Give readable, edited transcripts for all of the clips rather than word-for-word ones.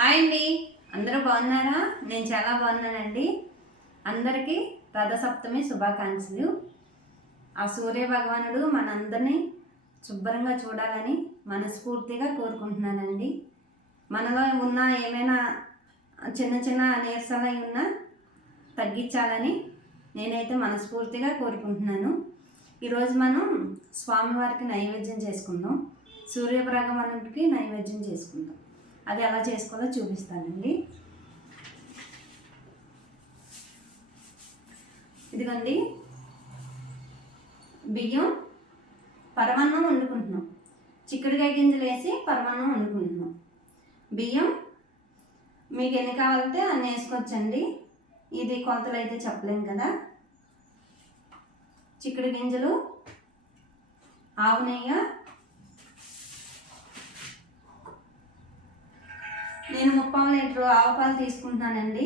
Hi అండి, అందరూ బాగున్నారా? నేను చాలా బాగున్నానండి. అందరికీ రథసప్తమి శుభాకాంక్షలు. ఆ సూర్య భగవానుడు మనందరినీ శుభ్రంగా చూడాలని మనస్ఫూర్తిగా కోరుకుంటున్నానండి. మనలో ఉన్న ఏమైనా చిన్న చిన్న నీరసాలు ఉన్నా తగ్గించాలని నేనైతే మనస్ఫూర్తిగా కోరుకుంటున్నాను. ఈరోజు మనం స్వామివారికి నైవేద్యం చేసుకుందాం. సూర్యభగవానుడికి నైవేద్యం చేసుకుందాం. అది ఎలా చేసుకోవాలో చూపిస్తానండి. ఇదిగోండి, బియ్యం పరమాన్నం వండుకుంటున్నాం. చిక్కుడుకాయ గింజలు వేసి పరమాన్నం వండుకుంటున్నాం. బియ్యం మీకు ఎన్ని కావాలంటే అన్ని వేసుకోవచ్చండి. ఇది కొలతలు అయితే చెప్పలేం కదా. చిక్కుడు గింజలు, ఆవు నెయ్యి, నేను 3/4 లీటర్ ఆవు పాలు తీసుకుంటున్నానండి.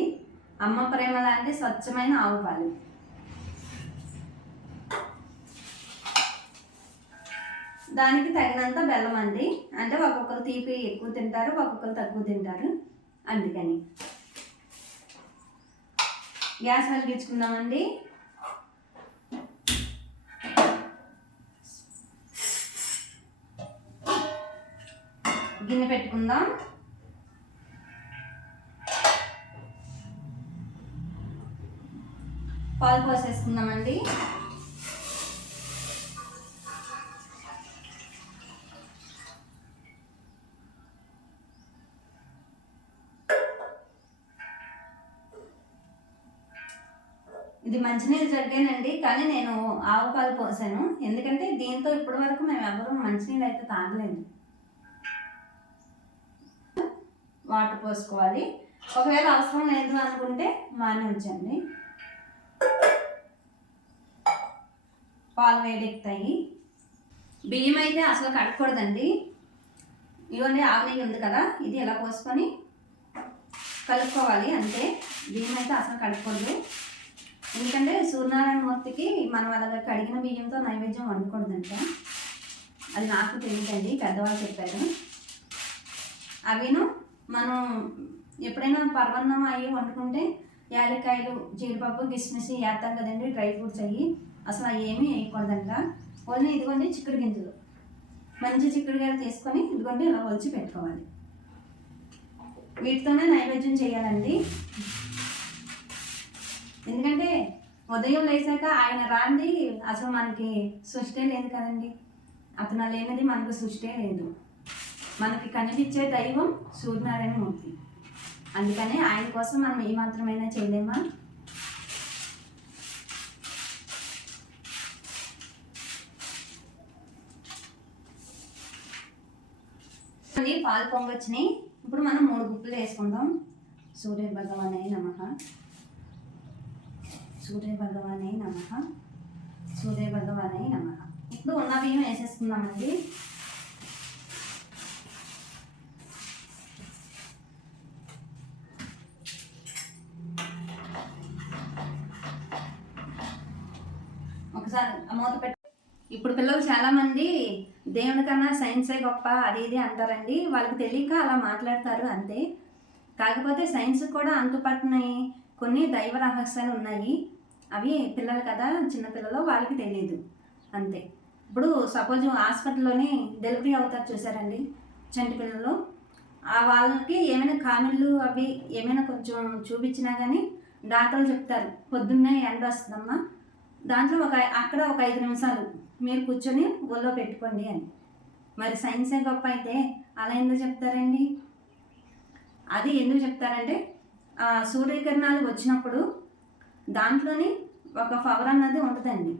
అమ్మ ప్రేమ లాంటి స్వచ్ఛమైన ఆవు పాలు. దానికి తగినంత బెల్లం అండి. అంటే ఒక్కొక్కరు తీపి ఎక్కువ తింటారు, ఒక్కొక్కరు తక్కువ తింటారు. అందుకని గ్యాస్ వెలిగించుకుందామండి. గిన్నె పెట్టుకుందాం. పాలు పోసేసుకుందామండి. ఇది మంచినీళ్ళు జగ్గానండి, కానీ నేను ఆవు పాలు పోసాను. ఎందుకంటే దీంతో ఇప్పటి వరకు మేము ఎవరు మంచినీళ్ళు అయితే తాగలేదు. వాటర్ పోసుకోవాలి. ఒకవేళ అవసరం లేదు అనుకుంటే మానేయొచ్చండి. పాలు వేడెక్కుతాయి. బియ్యం అయితే అసలు కడగకూడదండి. ఇవన్నీ ఆవు నెయ్యి ఉంది కదా, ఇది ఎలా పోసుకొని కలుపుకోవాలి అంతే. బియ్యం అయితే అసలు కడగకూడదు. ఎందుకంటే సూర్యనారాయణ మూర్తికి మనం అలాగ కడిగిన బియ్యంతో నైవేద్యం వండకూడదంట. అది నాకు తెలియదండి, పెద్దవాళ్ళు చెప్పారు. అవిను మనం ఎప్పుడైనా పర్వన్నం అయ్యి వండుకుంటే యాలక్కాయలు, జీడిపప్పు, కిస్మిస్ వేస్తాం కదండి, డ్రై ఫ్రూట్స్ అయ్యి అసలు అవి ఏమీ వేయకూడదంట. ఓన్లీ ఇదిగోండి చిక్కుడు గింజలు, మంచి చిక్కుడుకాయలు తీసుకొని ఇదిగోండి ఇలా ఒలిచి పెట్టుకోవాలి. వీటితోనే నైవేద్యం చేయాలండి. ఎందుకంటే ఉదయం లేచాక ఆయన రాంది అసలు మనకి సృష్టి లేదు కదండి. అతను లేనిది మనకు సృష్టి లేదు. మనకి కనిపించే దైవం సూర్యనారాయణ మూర్తి. అందుకని ఆయన కోసం మనం ఏ మాత్రమైనా చేయలేమా? పాలు పొంగొచ్చినాయి. ఇప్పుడు మనం 3 గుప్పులు వేసుకుందాం. సూర్య భగవానే నమః, సూర్య భగవానే నమః, సూర్య భగవానే నమః. ఇప్పుడు ఉన్న బియ్యం వేసేసుకుందామండి. ఒకసారి మూత పెట్టి. ఇప్పుడు పిల్లలు చాలామంది దేవుని కన్నా సైన్సే గొప్ప అది ఇది అంటారండి. వాళ్ళకి తెలియక అలా మాట్లాడతారు అంతే. కాకపోతే సైన్స్ కూడా అంతుపట్టినాయి కొన్ని దైవ రహస్యాలు ఉన్నాయి. అవి పిల్లలు కదా, చిన్నపిల్లలు, వాళ్ళకి తెలియదు అంతే. ఇప్పుడు సపోజ్ హాస్పిటల్లోనే డెలివరీ అవుతారు చూసారండి చంటి పిల్లలు, వాళ్ళకి ఏమైనా కామిళ్ళు అవి ఏమైనా కొంచెం చూపించినా కానీ డాక్టర్లు చెప్తారు పొద్దున్నే ఎండ వస్తుందమ్మా, దాంట్లో అక్కడ ఒక 5 నిమిషాలు మీరు కూర్చొని ఒళ్ళో పెట్టుకోండి అని. మరి సైన్సే గొప్ప అయితే అలా ఎందుకు చెప్తారండి? అది ఎందుకు చెప్తారంటే సూర్యకిరణాలు వచ్చినప్పుడు దాంట్లోని ఒక పవర్ అన్నది ఉంటుందండి.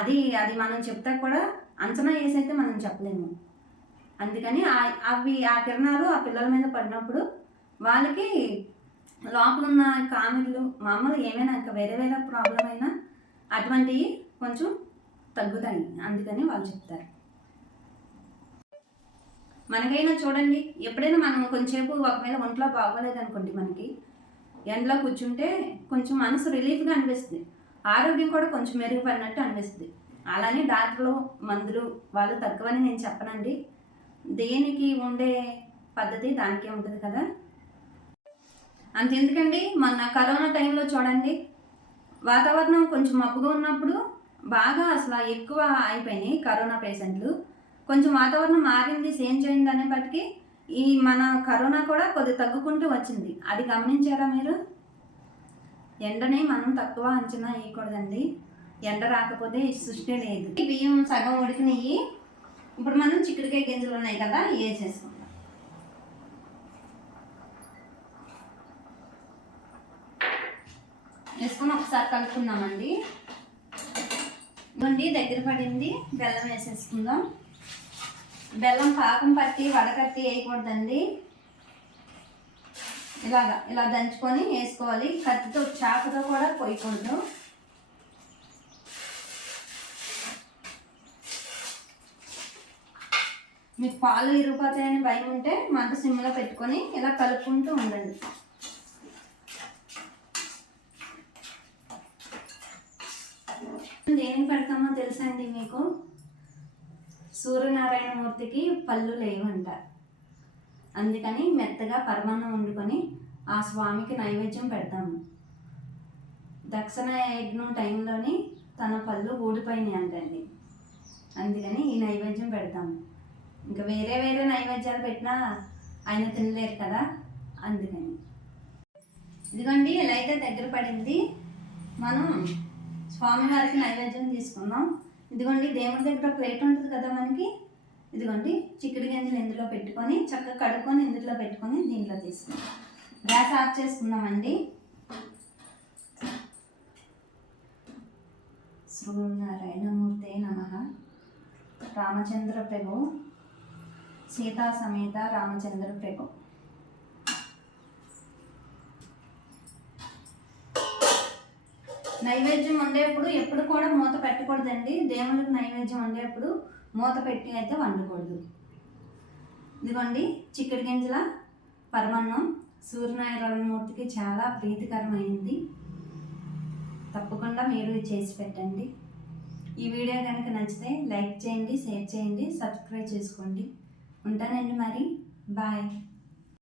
అది మనం చెప్తా కూడా అంచనా వేసైతే మనం చెప్పలేము. అందుకని అవి ఆ కిరణాలు ఆ పిల్లల మీద పడినప్పుడు వాళ్ళకి లోపల ఉన్న కామిళ్ళు మామూలు ఏమైనా ఇంకా వేరే వేరే ప్రాబ్లం అయినా అటువంటివి కొంచెం తగ్గుతాయి. అందుకని వాళ్ళు చెప్తారు. మనకైనా చూడండి, ఎప్పుడైనా మనం కొంచెంసేపు ఒకవేళ ఒంట్లో బాగోలేదనుకోండి, మనకి ఎండలో కూర్చుంటే కొంచెం మనసు రిలీఫ్గా అనిపిస్తుంది, ఆరోగ్యం కూడా కొంచెం మెరుగుపడినట్టు అనిపిస్తుంది. అలానే డాక్టర్లు మందులు వాళ్ళు తక్కువని నేను చెప్పనండి. దేనికి ఉండే పద్ధతి దానికే ఉంటుంది కదా. అంతెందుకండి, మొన్న కరోనా టైంలో చూడండి, వాతావరణం కొంచెం మబ్బుగా ఉన్నప్పుడు బాగా అసలు ఎక్కువ అయిపోయినాయి కరోనా పేషెంట్లు. కొంచెం వాతావరణం మారింది, చేంజ్ అయింది అనేప్పటికీ ఈ మన కరోనా కూడా కొద్దిగా తగ్గుకుంటూ వచ్చింది. అది గమనించారా మీరు? ఎండని మనం తక్కువ అంచనా వేయకూడదండి. ఎండ రాకపోతే ఈ సృష్టి లేదు. బియ్యం సగం ఉడికినాయి. ఇప్పుడు మనం చిక్కుడుకాయ గింజలు ఉన్నాయి కదా, వేసేసుకుందాం. వేసుకొని ఒకసారి కలుపుకుందామండి. ఇవ్వండి, దగ్గర పడింది. బెల్లం వేసేసుకుందాం. బెల్లం పాకం పట్టి వడకట్టి వేయకూడదండి. ఇలా దంచుకొని వేసుకోవాలి. కత్తితో చాకుతో కూడా పోయకూడదు. మీకు పాలు ఇరిగిపోతాయని భయం ఉంటే మంట సిమ్లో పెట్టుకొని ఇలా కలుపుకుంటూ ఉండండి. దేనికి పెడతామో తెలుసా అండి మీకు? సూర్యనారాయణమూర్తికి పళ్ళు లేవంట. అందుకని మెత్తగా పరమాన్నం వండుకొని ఆ స్వామికి నైవేద్యం పెడతాము. దక్షిణ యజ్ఞం టైంలోని తన పళ్ళు ఊడిపోయినాయి అంటండి. అందుకని ఈ నైవేద్యం పెడతాము. ఇంకా వేరే వేరే నైవేద్యాలు పెట్టినా ఆయన తినలేరు కదా, అందుకని. ఇదిగోండి, ఇలా అయితే దగ్గర పడింది. మనం స్వామివారికి నైవేద్యం తీసుకుందాం. ఇదిగోండి, దేవుడి దగ్గర ప్లేట్ ఉంటుంది కదా మనకి. ఇదిగోండి, చిక్కుడు గింజలు ఇందులో పెట్టుకొని చక్కగా కడుక్కొని ఇందులో పెట్టుకొని దీంట్లో తీసుకుందాం. గ్యాస్ ఆఫ్ చేసుకుందామండి. సూర్యనారాయణమూర్తే నమః. రామచంద్ర ప్రభు, సీతా సమేత రామచంద్ర ప్రభు. నైవేద్యం వండేప్పుడు ఎప్పుడు కూడా మూత పెట్టకూడదండి. దేవునికి నైవేద్యం వండేప్పుడు మూత పెట్టి అయితే వండకూడదు. ఇదిగోండి, చిక్కుడు గింజల పరమాన్నం సూర్యనారాయణమూర్తికి చాలా ప్రీతికరమైంది. తప్పకుండా మీరు చేసి పెట్టండి. ఈ వీడియో కనుక నచ్చితే లైక్ చేయండి, షేర్ చేయండి, సబ్స్క్రైబ్ చేసుకోండి. ఉంటానండి మరి. బాయ్.